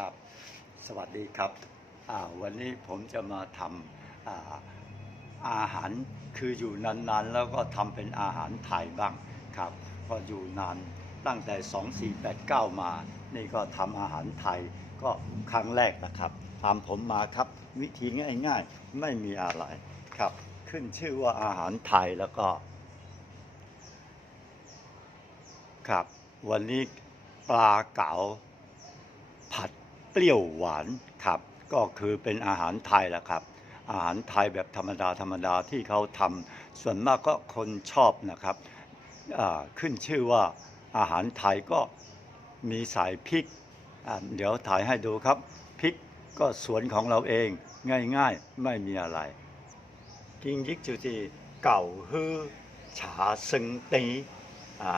ครับ สวัสดีครับวันนี้ผมจะมาทำอาอาหารคืออยู่นานๆ แล้วก็ทำเป็นอาหารไทยบ้างครับก็อยู่นานตั้งแต่ 2489 มา นี่ก็ทำอาหารไทยก็ครั้งแรกนะครับตามผมมาครับวิธีง่ายๆ ไม่มีอะไรครับ ขึ้นชื่อว่าอาหารไทยแล้วก็ ครับ วันนี้ปลาเก๋าผัด เปรี้ยวหวานครับ ก็คือเป็นอาหารไทยแหละครับ อาหารไทยแบบธรรมดาธรรมดาที่เขาทำส่วนมากก็คนชอบนะครับขึ้นชื่อว่าอาหารไทยก็มีสายพริก เดี๋ยวถ่ายให้ดูครับพริกก็สวนของเราเองง่ายๆ ไม่มีอะไรจริงยิกจุจีเก่าฮือฉาซึงตีอ่า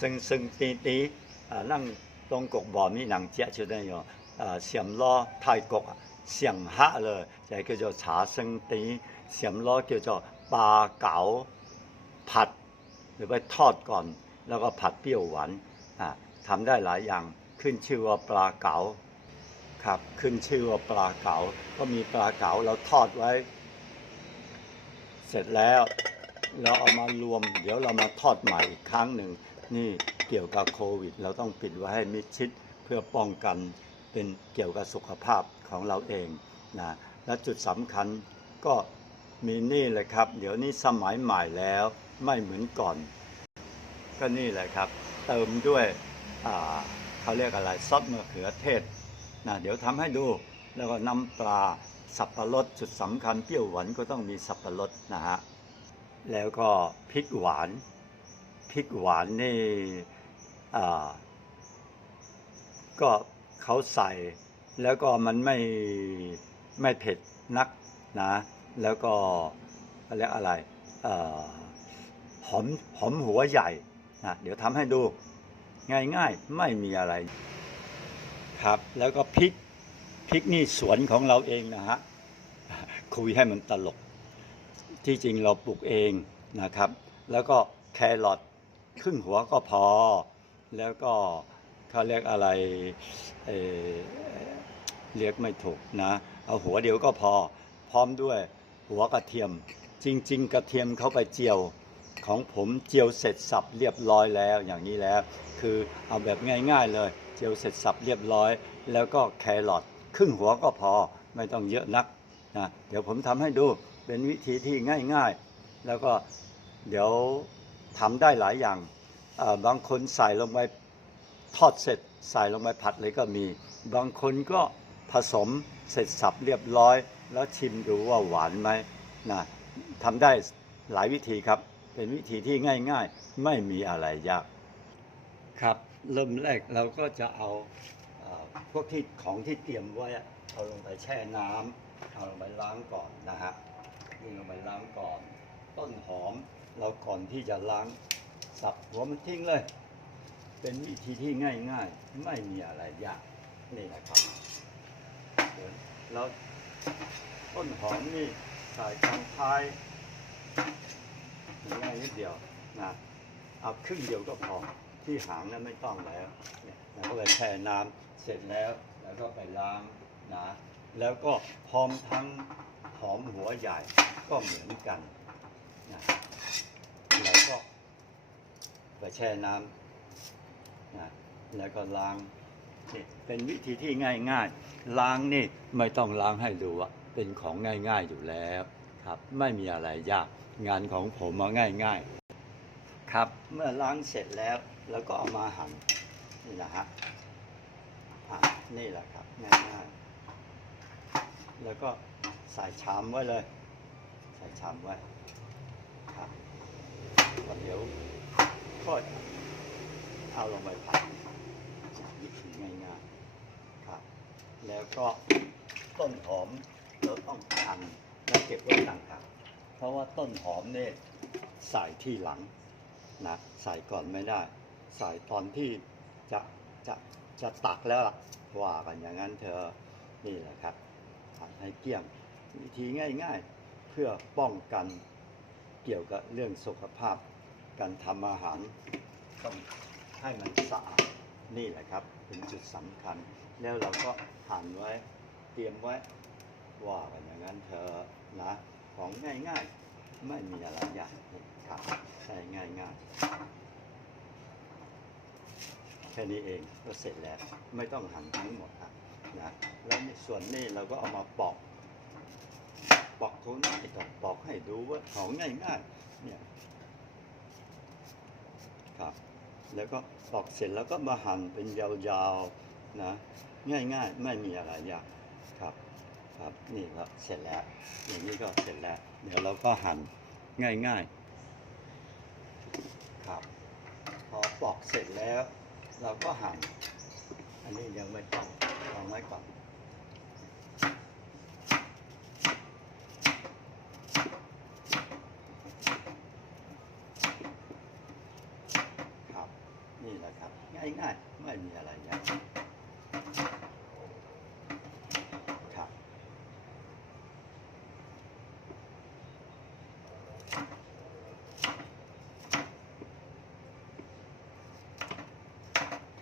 ซึงซึงตีตีอ่านั่งตรงกกบ่อมีหนังเจ๊ะชุดได้ยู่ 啊，上攞泰国啊上客嘞，就系叫做茶圣地，上攞叫做ปลาเก๋าผัด หรือว่าทอดก่อน แล้วก็ผัดเปรี้ยวหวานอ่าทำได้หลายอย่างขึ้นชื่อว่าปลาเก๋าครับขึ้นชื่อว่าปลาเก๋าก็มีปลาเก๋าเราทอดไว้ เสร็จแล้วเราเอามารวม เดี๋ยวเรามาทอดใหม่อีกครั้งหนึ่งนี่เกี่ยวกับโควิด เราต้องปิดไว้ให้มิดชิดเพื่อป้องกัน เป็นเกี่ยวกับสุขภาพของเราเองนะและจุดสำคัญก็มีนี่เลยครับ เดี๋ยวนี้สมัยใหม่แล้วไม่เหมือนก่อน ก็นี่แหละครับ เติมด้วยเขาเรียกอะไรซอสมะเขือเทศนะเดี๋ยวทำให้ดูแล้วก็น้ำปลาสับปะรดจุดสำคัญเปรี้ยวหวานก็ต้องมีสับปะรดนะฮะแล้วก็พริกหวานพริกหวานนี่ก็ เขาใส่ แล้วก็มันไม่ไม่เผ็ดนักนะ แล้วก็อะไรยกอะไรออหอมหอมหัวใหญ่นะเดี๋ยวทำให้ดูง่ายๆไม่มีอะไรครับแล้วก็พริกพริกนี่สวนของเราเองนะฮะคุยให้มันตลก ที่จริงเราปลูกเองนะครับ แล้วก็แครอทครึ่งหัวก็พอ แล้วก็ เขาเรียกอะไรเเรียกไม่ถูกนะ เอาหัวเดียวก็พอพร้อมด้วยหัวกระเทียม จริง ๆ กระเทียมเข้าไปเจียวของผมเจียวเสร็จสับเรียบร้อยแล้วอย่างนี้แล้ว คือเอาแบบง่าย ๆ เลย เจียวเสร็จสับเรียบร้อย แล้วก็แครอทครึ่งหัวก็พอไม่ต้องเยอะนักนะเดี๋ยวผมทำให้ดูเป็นวิธีที่ง่ายๆ แล้วก็เดี๋ยวทำได้หลายอย่างบางคนใส่ลงไป ทอดเสร็จใส่ลงไปผัดเลยก็มี บางคนก็ผสมเสร็จสับเรียบร้อย แล้วชิมดูว่าหวานไหมนะทำได้หลายวิธีครับ เป็นวิธีที่ง่ายๆ ไม่มีอะไรยากครับ เริ่มแรกเราก็จะเอาพวกที่ของที่เตรียมไว้เอาลงไปแช่น้ำเอาลงไปล้างก่อนนะฮะนี่ลงไปล้างก่อน ต้นหอมเราก่อนที่จะล้างสับหัวมันทิ้งเลย เป็นวิธีที่ง่ายๆ ไม่มีอะไรยากนี่แหละครับเดี๋ยวต้นหอมนี่ใส่ทางท้ายง่ายนิดเดียวนะเอาครึ่งเดียวก็พอที่หางนั้นไม่ต้องแล้วเนี่ยแล้วก็ไปแช่น้ำเสร็จแล้ว แล้วก็ไปล้างนะแล้วก็พร้อมทั้งหอมหัวใหญ่ก็เหมือนกันนะแล้วก็ไปแช่น้ำ นะแล้วก็ล้างนี่เป็นวิธีที่ง่าย ๆ ล้างนี่ไม่ต้องล้างให้ดูอะเป็นของง่าย ๆอยู่แล้วครับไม่มีอะไรยากงานของผมมาง่าย ๆ ครับเมื่อล้างเสร็จแล้วแล้วก็เอามาหั่นนี่นะฮะอะนี่แหละครับง่ายๆแล้วก็ใส่ชามไว้เลย ใส่ชามไว้ครับเดี๋ยวก็ เอาลงไปผัดวิธีง่ายๆครับ แล้วก็ต้นหอมเราต้องหั่นแล้วเก็บไว้ต่างหากเพราะว่าต้นหอมเนี่ยใส่ที่หลังนะใส่ก่อนไม่ได้ ใส่ตอนที่จะจะจะตักแล้วล่ะว่ากันอย่างนั้นเธอนี่แหละครับทำให้เกลี้ยงวิธีง่าย ๆ เพื่อป้องกันเกี่ยวกับเรื่องสุขภาพ การทำอาหารต้อง ให้มันสะอาดนี่แหละครับ เป็นจุดสำคัญ แล้วเราก็หั่นไว้เตรียมไว้ว่ากันอย่างนั้นเธอนะ ของง่ายๆ ไม่มีอะไรยากครับใช้ง่ายๆ แค่นี้เองก็เสร็จแล้วไม่ต้องหั่นทั้งหมดครับนะแล้วส่วนนี้เราก็เอามาปอก ปอกทุนไม่ต้องปอกให้ดูว่าของง่ายๆเนี่ยครับ แล้วก็ปอกเสร็จแล้วก็มาหั่นเป็นยาวๆนะง่ายๆ ไม่มีอะไรยากครับครับนี่ก็เสร็จแล้วอย่างนี้ก็เสร็จแล้ว เดี๋ยวเราก็หั่นง่ายๆครับ พอปอกเสร็จแล้ว เราก็หั่นอันนี้ยังไม่ต้องวางไว้ก่อน ครับ นี่แหละครับ ง่ายๆ ไม่มีอะไรยากครับ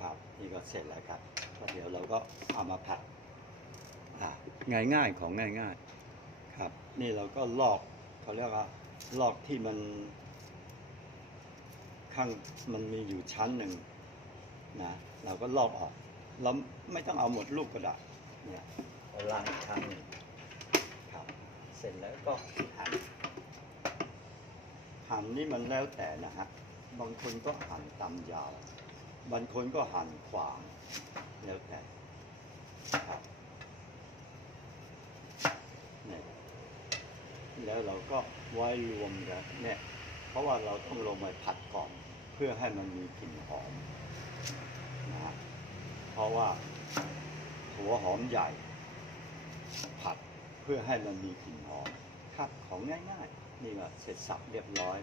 ครับ นี่ก็ เสร็จแล้วครับก็เดี๋ยวเราก็เอามาผัดอะง่ายของง่ายๆครับ นี่เราก็ลอกเขาเรียกว่าลอกที่มัน ข้างมันมีอยู่ชั้นหนึ่งนะเราก็ลอกออกเราไม่ต้องเอาหมดลูกก็ได้เนี่ยเราล้างอีกครั้งหนึ่งครับ เสร็จแล้วก็หั่นหั่นนี่มันแล้วแต่นะฮะบางคนก็หั่นตามยาว บางคนก็หั่นขวางแล้วแต่ครับเนี่ยแล้วเราก็ไว้รวมกันเนี่ยเพราะว่าเราต้องลงไปผัดก่อนเพื่อให้มันมีกลิ่นหอมนะฮะเพราะว่าหัวหอมใหญ่ ผัดเพื่อให้มันมีกลิ่นหอมครับของง่ายๆ นี่ก็เสร็จสับเรียบร้อย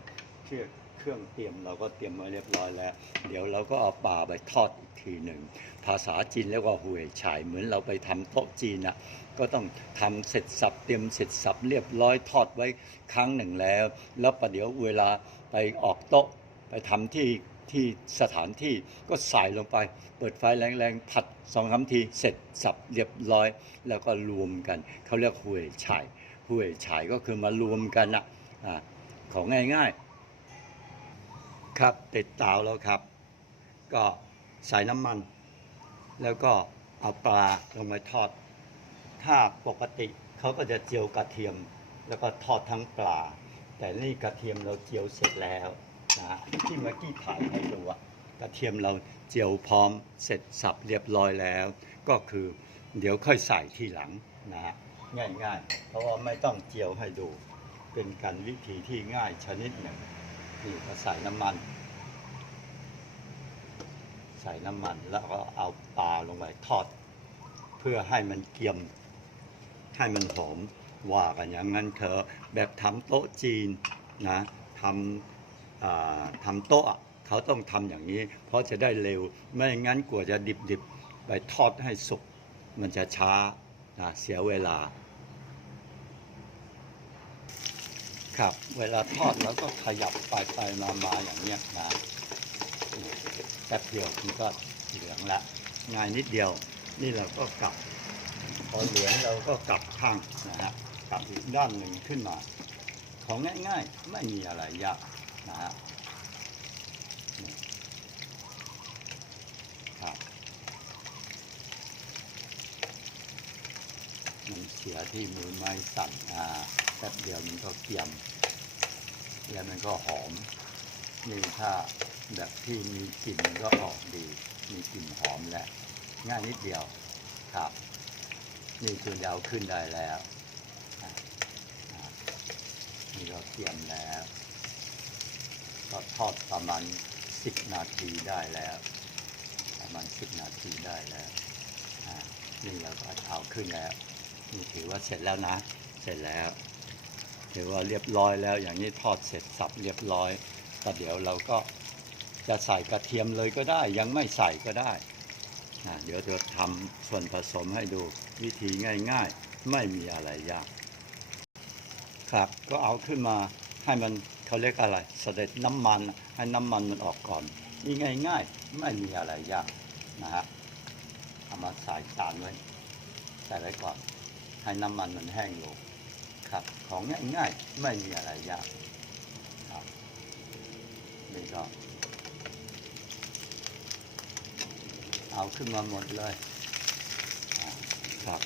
เครื่องเครื่องเตรียมเราก็เตรียมไว้เรียบร้อยแล้ว เดี๋ยวเราก็เอาปลาไปทอดอีกทีหนึ่ง ภาษาจีนเรียกว่าหุยฉาย เหมือนเราไปทำโต๊ะจีนนะก็ต้องทำเสร็จสับเตรียมเสร็จสับเรียบร้อยทอดไว้ครั้งหนึ่งแล้ว แล้วประเดี๋ยวเวลาไปออกโต๊ะไปทำที่ที่สถานที่ก็ใส่ลงไป เปิดไฟแรงๆผัดสองสามทีเสร็จสับเรียบร้อย แล้วก็รวมกันเขาเรียกหุยฉายหุยฉายก็คือมารวมกันนะอ่าของง่ายๆ ครับติดเตาแล้วครับ ก็ใส่น้ำมัน แล้วก็เอาปลาลงไปทอด ถ้าปกติเขาก็จะเจียวกระเทียม แล้วก็ทอดทั้งปลา แต่นี่กระเทียมเราเจียวเสร็จแล้วนะที่เมื่อกี้ถ่ายให้ดูกระเทียมเราเจียวพร้อมเสร็จสับเรียบร้อยแล้ว ก็คือเดี๋ยวค่อยใส่ทีหลังนะฮะง่ายๆ เพราะว่าไม่ต้องเจียวให้ดู เป็นการวิธีที่ง่ายชนิดหนึ่ง นี่ก็ใส่น้ำมัน ใส่น้ำมันแล้วก็เอาปลาลงไปทอด เพื่อให้มันเกรียม ให้มันหอมว่ากันอย่างนั้นเถอะแบบทำโต๊ะจีนนะทำอ่าทำโต๊ะอะเขาต้องทำอย่างนี้ เพราะจะได้เร็ว ไม่งั้นกว่าจะดิบๆไปทอดให้สุกมันจะช้านะเสียเวลา ครับ เวลาทอดแล้วก็ขยับไปไปมามาอย่างเนี้ยนะแป๊บเดียวมันก็เหลืองละง่ายนิดเดียว นี่เราก็กลับ พอเหลืองเราก็กลับข้างนะฮะกลับอีกด้านหนึ่งขึ้นมาของง่ายๆ ไม่มีอะไรยากนะฮะครับมันเสียที่มือไม้สั่นอ่า ป๊บเดียวมันก็เกรียม แล้วมันก็หอม นี่ถ้าแบบที่มีกลิ่นมันก็ออกดี มีกลิ่นหอมแล้วง่ายนิดเดียวครับ นี่คือเดาขึ้นได้แล้วนี่ก็เตรียมแล้ว ก็ทอดประมาณสิบนาทีได้แล้ว ประมาณสิบนาทีได้แล้วนี่เราก็เอาขึ้นแล้วนี่ถือว่าเสร็จแล้วนะ เสร็จแล้ว ถือว่าเรียบร้อยแล้วอย่างนี้ทอดเสร็จสับเรียบร้อยแต่เดี๋ยวเราก็จะใส่กระเทียมเลยก็ได้ ยังไม่ใส่ก็ได้นะเดี๋ยวจะทำส่วนผสมให้ดูวิธีง่ายๆ ไม่มีอะไรยากครับก็เอาขึ้นมาให้มันเขาเรียกอะไรเสด็จน้ำมันให้น้ำมันมันออกก่อนนี่ง่ายๆ ไม่มีอะไรยากนะฮะจานไว้ใส่ไว้ก่อนให้น้ำมันมันแห้งลง ครับ ของง่ายๆไม่มีอะไรยากครับนี่ก็เอาขึ้นมาหมดเลยครับ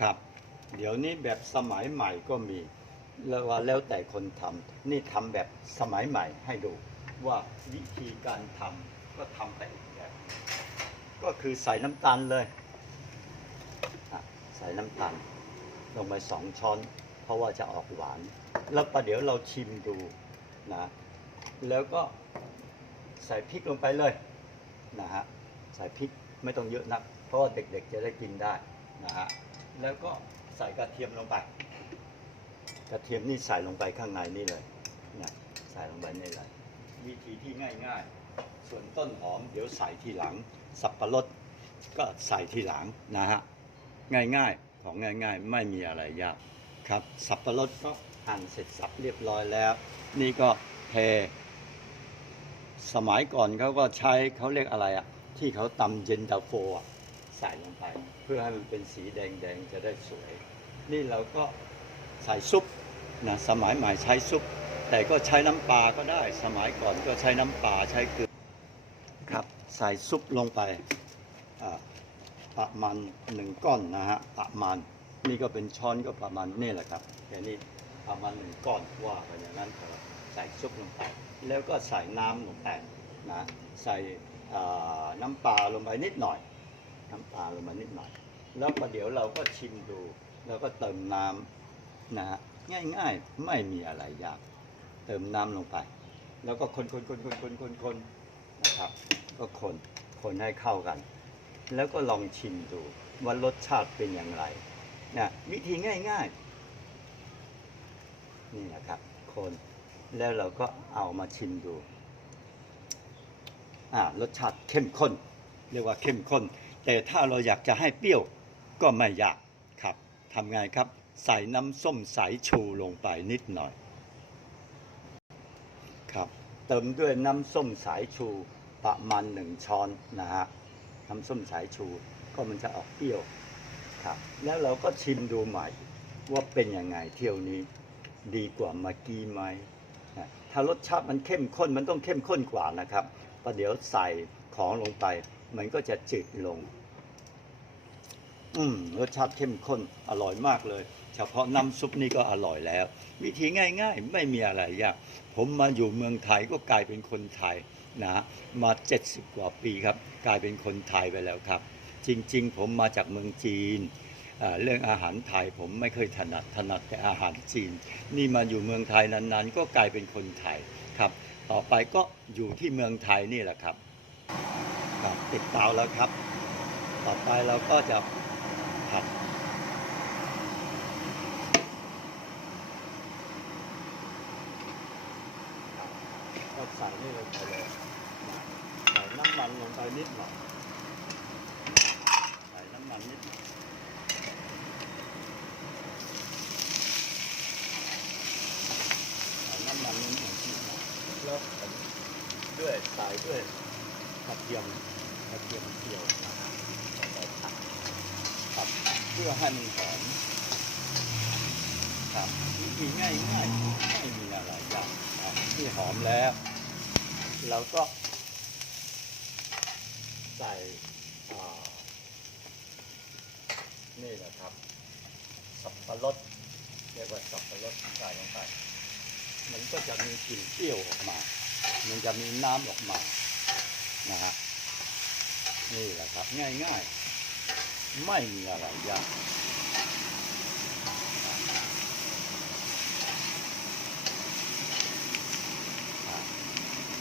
ครับ เดี๋ยวนี้แบบสมัยใหม่ก็มี แล้วว่าแล้วแต่คนทำนี่ทำแบบสมัยใหม่ให้ดู ว่าวิธีการทำก็ทำไปอีกแบบก็คือใส่น้ำตาลเลย ใส่น้ำตาล ลงไปสองช้อน เพราะว่าจะออกหวาน แล้วประเดี๋ยวเราชิมดูนะแล้วก็ใส่พริกลงไปเลยนะฮะใส่พริกไม่ต้องเยอะนัก เพราะว่าเด็กๆจะได้กินได้นะฮะแล้วก็ใส่กระเทียมลงไป กระเทียมนี่ใส่ลงไปข้างในนี่เลยนะใส่ลงไปนี่เลยวิธีที่ง่ายๆ ส่วนต้นหอมเดี๋ยวใส่ทีหลัง สับปะรดก็ใส่ทีหลังนะฮะง่ายๆ ของง่ายๆ ไม่มีอะไรยากครับ สับปะรดก็หั่นเสร็จสับเรียบร้อยแล้ว นี่ก็เทสมัยก่อนเขาก็ใช้เขาเรียกอะไรอะที่เขาตำเย็นตาโฟอะใส่ลงไป เพื่อให้มันเป็นสีแดงๆ จะได้สวย นี่เราก็ใส่ซุปนะสมัยใหม่ใช้ซุป แต่ก็ใช้น้ำปลาก็ได้ สมัยก่อนก็ใช้น้ำปลาใช้เกลือครับ ใส่ซุปลงไปอ่า ประมาณหนึ่งก้อนนะฮะประมาณนี่ก็เป็นช้อนก็ประมาณนี่แหละครับแค่นี้ประมาณหนึ่งก้อนว่าไปอย่างนั้นครับใส่ซุปลงไปแล้วก็ใส่น้ำลงไปนะใส่น้ำปลาลงไปนิดหน่อย น้ำปลาลงมานิดหน่อย แล้วประเดี๋ยวเราก็ชิมดู แล้วก็เติมน้ำนะฮะง่ายๆไม่มีอะไรยาก เติมน้ำลงไป แล้วก็คนคนคนคนคนคนคนนะครับ ก็คนคนให้เข้ากัน แล้วก็ลองชิมดูว่ารสชาติเป็นอย่างไรนะวิธีง่ายๆ นี่นะครับ คนแล้วเราก็เอามาชิมดูอ่ารสชาติเข้มข้น เรียกว่าเข้มข้น แต่ถ้าเราอยากจะให้เปรี้ยวก็ไม่ยากครับทำไงครับ ใส่น้ำส้มสายชูลงไปนิดหน่อย ครับ เติมด้วยน้ำส้มสายชูประมาณหนึ่งช้อนนะฮะ น้ำส้มสายชู ก็มันจะออกเปรี้ยวครับ แล้วเราก็ชิมดูใหม่ ว่าเป็นยังไงเที่ยวนี้ ดีกว่าเมื่อกี้ไหมถ้ารสชาติมันเข้มข้นมันต้องเข้มข้นกว่านะครับประเดี๋ยวใส่ของลงไป มันก็จะจืดลง อืมรสชาติเข้มข้นอร่อยมากเลย เฉพาะน้ำซุปนี่ก็อร่อยแล้ว วิธีง่าย ๆ ไม่มีอะไรยาก ผมมาอยู่เมืองไทยก็กลายเป็นคนไทย นะมา 70 กว่าปีครับ กลายเป็นคนไทยไปแล้วครับ จริง ๆ ผมมาจากเมืองจีน เรื่องอาหารไทยผมไม่เคยถนัดถนัดแต่อาหารจีน นี่มาอยู่เมืองไทยนานๆ ก็กลายเป็นคนไทยครับ ต่อไปก็อยู่ที่เมืองไทยนี่แหละครับครับติดเตาแล้วครับ ต่อไปเราก็จะผัดก็ใส่นี่ลงไปเลย มันลงไปนิดหน่อยใส่น้ำมันนิดหน่อยใส่น้ำมันนิดหน่อยนิดหน่อยแล้วผมด้วยใส่ด้วยกระเทียมกระเทียมเจียวนะฮะแล้วก็ผัดผัดเพื่อให้มันหอมครับวิธีง่ายง่ายๆไม่มีอะไรยากนะที่หอมแล้ว เราก็ ส่นี่แหละครับ สับปะรดเรียกว่าสับปะรดใส่ลงไป มันก็จะมีกลิ่นเปรี้ยวออกมา มันจะมีน้ำออกมานะฮะนี่แหละครับ ง่ายๆ ไม่มีอะไรยาก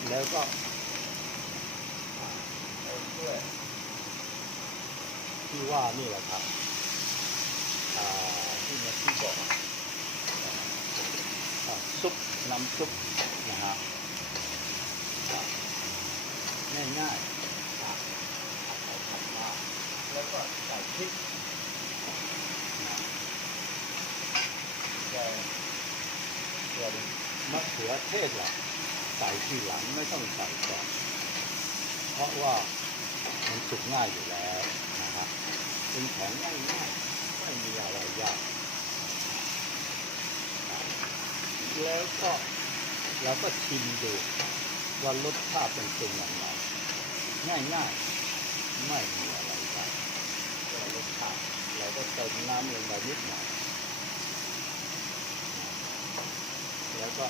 แล้วก็ ด้วยที่ว่านี่แหละครับอ่าที่เมื่อกี้บอกซุปน้ำซุปนะฮะอ่าง่ายๆอะเอาผัดมาแล้วก็ใส่พริกแต่ส่วนมะเขือเทศล่ะใส่ทีหลังไม่ต้องใส่ก่อนเพราะว่า มันสุกง่ายอยู่แล้วเป็นแของง่ายๆไม่มีอะไรยากแล้วก็เราก็ชิมดูว่ารสชาติมันเป็นอย่างไรง่ายๆไม่มีอะไรยากก็รสชาติเราก็เติมน้ำลงไปนิดหน่อยแล้วก็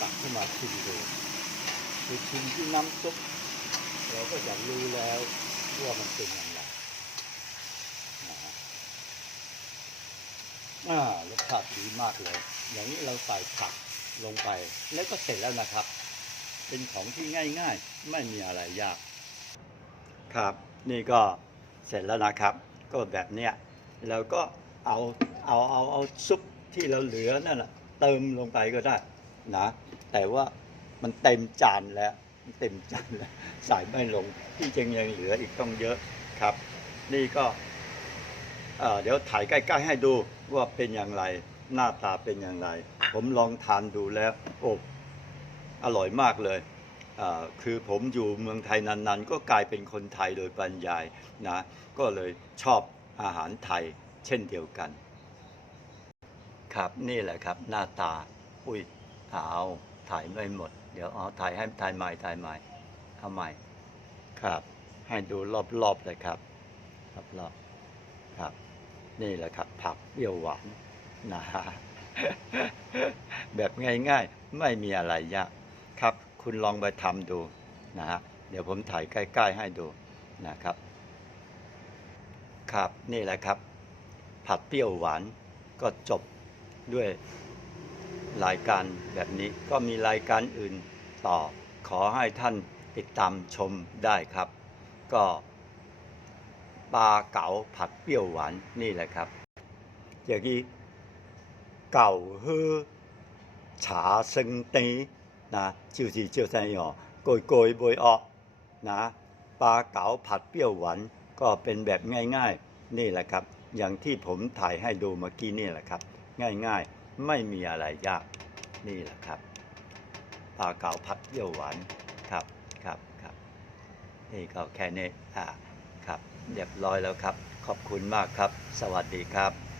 ตักขึ้นมาชิมดูคือชิมที่น้ำซุปเราก็จะรู้แล้ว ว่ามันเป็นอย่างไรนะฮะอ่ารสชาติดีมากเลย อย่างนี้เราใส่ผักลงไป แล้วก็เสร็จแล้วนะครับ เป็นของที่ง่ายๆ ไม่มีอะไรยาก ครับ นี่ก็เสร็จแล้วนะครับ ก็แบบเนี้ยแล้วก็เอาเอาเอาเอาซุปที่เราเหลือนั่นแหละเติมลงไปก็ได้นะ แต่ว่ามันเต็มจานแล้ว เต็มจานแล้วใส่ไม่ลงที่จริงยังเหลืออีกต้องเยอะครับ นี่ก็เดี๋ยวถ่ายใกล้ๆให้ดูว่าเป็นอย่างไร หน้าตาเป็นอย่างไร ผมลองทานดูแล้วโอ้อร่อยมากเลยคือผมอยู่เมืองไทยนานๆ ก็กลายเป็นคนไทยโดยปริยายนะก็เลยชอบอาหารไทยเช่นเดียวกัน ครับนี่แหละครับหน้าตาอุ้ยเอาถ่ายไม่หมด เดี๋ยวเอาถ่ายให้ถ่ายใหม่ถ่ายใหม่เอาใหม่ครับ ให้ดูรอบๆเลยครับรอบๆครับ นี่แหละครับ ผักเปรี้ยวหวานนะฮะแบบง่ายๆ ไม่มีอะไรยากครับ คุณลองไปทำดูนะฮะเดี๋ยวผมถ่ายใกล้ๆให้ดูนะครับ ครับนี่แหละครับ ผัดเปรี้ยวหวานก็จบด้วย รายการแบบนี้ก็มีรายการอื่นต่อ ขอให้ท่านติดตามชมได้ครับ ก็ปลาเก๋าผัดเปรี้ยวหวานนี่แหละครับ อย่างนี้เก๋าฮือฉาซึงตีนะจิวจีเจียวใจหยอโกยโกยบวยออกนะปลาเก๋าผัดเปรี้ยวหวานก็เป็นแบบง่าย ๆ นี่แหละครับ อย่างที่ผมถ่ายให้ดูเมื่อกี้นี่แหละครับ ง่าย ๆ ไม่มีอะไรยากนี่แหละครับปลาเก๋าผัดเยี่ยวหวานครับครับครับนี่ก็แค่นี้อ่าครับเรียบร้อยแล้วครับ ขอบคุณมากครับ สวัสดีครับ